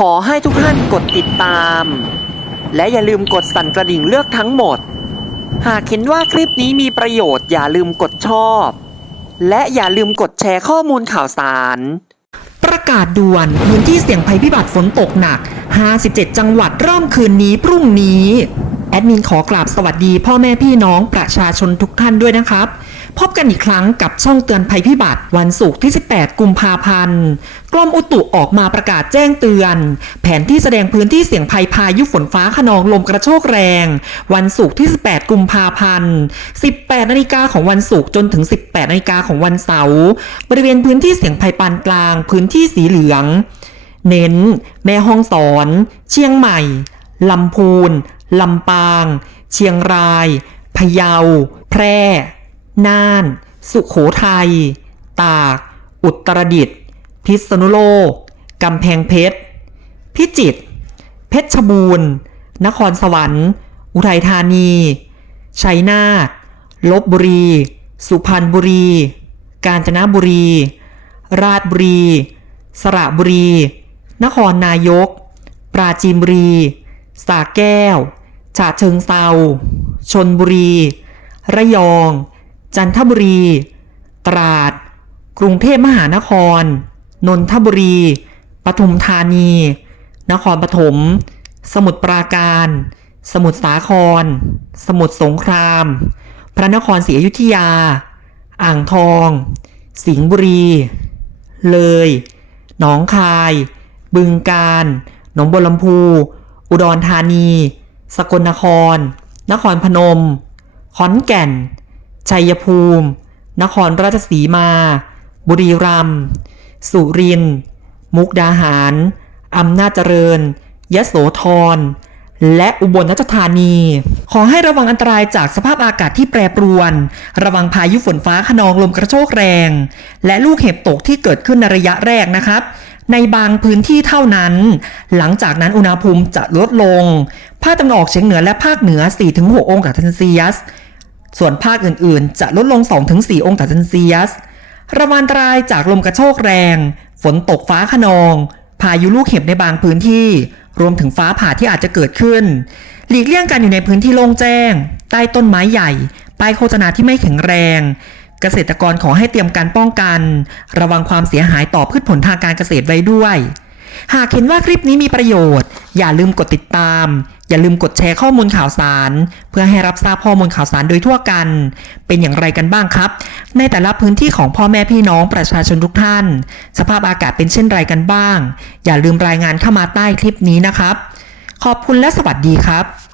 ขอให้ทุกท่านกดติดตาม และอย่าลืมกดสั่นกระดิ่งเลือกทั้งหมด หากเห็นว่าคลิปนี้มีประโยชน์อย่าลืมกดชอบ และอย่าลืมกดแชร์ข้อมูลข่าวสาร ประกาศด่วนพื้นที่เสี่ยงภัยพิบัติฝนตกหนัก 57 จังหวัดเริ่มคืนนี้พรุ่งนี้ แอดมินขอกราบสวัสดี พ่อแม่พี่น้องประชาชนทุกท่านด้วยนะครับ พบกันอีกครั้งกับช่องเตือนภัยพิบัติ วันศุกร์ที่ 18 กุมภาพันธ์ กรมอุตุออกมาประกาศแจ้งเตือน แผนที่แสดงพื้นที่เสี่ยงภัยพายุฝนฟ้าขนองลมกระโชกแรง วันศุกร์ที่ 18 กุมภาพันธ์ 18 นาฬิกาของวันศุกร์จนถึง 18 นาฬิกาของวันเสาร์บริเวณพื้นที่เสี่ยงภัยปานกลาง พื้นที่สีเหลือง เน้น แม่ฮ่องสอน เชียงใหม่ลำพูน ลำปาง เชียงราย พะเยา แพร่ น่าน สุขโขทัย ตาก อุตรดิตถ์ พิษณุโลก กำแพงเพชร พิจิตร เพชรบูรณ์ นครสวรรค์ อุทัยธานี ชัยนาท ลบบุรี สุพรรณบุรี กาญจนบุรี ราชบุรี สระบุรี นครนายก ปราจีนบุรีสระแก้ว ฉะเชิงเซาชนบุรี ระยอง จันทบุรี ตราด กรุงเทพมหานคร นนทบุรี ปทุมธานี นครปฐม สมุทรปราการ สมุทรสาคร สมุทรสงคราม พระนครศรีอยุธยา อ่างทอง สิงห์บุรี เลย หนองคาย บึงกาฬ หนองบัวลำพู อุดรธานี สกลนคร นครพนม ขอนแก่น ชัยภูมิ นครราชสีมา บุรีรัมย์ สุรินทร์ มุกดาหาร อำนาจเจริญ ยโสธร และอุบลราชธานี ขอให้ระวังอันตรายจากสภาพอากาศที่แปรปรวน ระวังพายุฝนฟ้าขนองลมกระโชกแรง และลูกเห็บตกที่เกิดขึ้นในระยะแรกนะครับ ในบางพื้นที่เท่านั้น หลังจากนั้นอุณหภูมิจะลดลง ภาคตะวันออกเฉียงเหนือและภาคเหนือ 4-6 องศาเซลเซียส ส่วนภาคอื่นๆ จะลดลง 2-4 องศาเซลเซียส ระวังอันตรายจากลมกระโชกแรง ฝนตกฟ้าขนอง พายุลูกเห็บในบางพื้นที่ รวมถึงฟ้าผ่าที่อาจจะเกิดขึ้น หลีกเลี่ยงการอยู่ในพื้นที่โล่งแจ้ง ใต้ต้นไม้ใหญ่ ป้ายโฆษณาที่ไม่แข็งแรง เกษตรกรขอให้เตรียมการป้องกัน ระวังความเสียหายต่อพืชผลทางการเกษตรไว้ด้วย หากเห็นว่าคลิปนี้มีประโยชน์ อย่าลืมกดติดตาม อย่าลืมกดแชร์ข้อมูลข่าวสาร เพื่อให้รับทราบข้อมูลข่าวสารโดยทั่วกัน เป็นอย่างไรกันบ้างครับ ในแต่ละพื้นที่ของพ่อแม่พี่น้องประชาชนทุกท่าน สภาพอากาศเป็นเช่นไรกันบ้าง อย่าลืมรายงานเข้ามาใต้คลิปนี้นะครับ ขอบคุณและสวัสดีครับ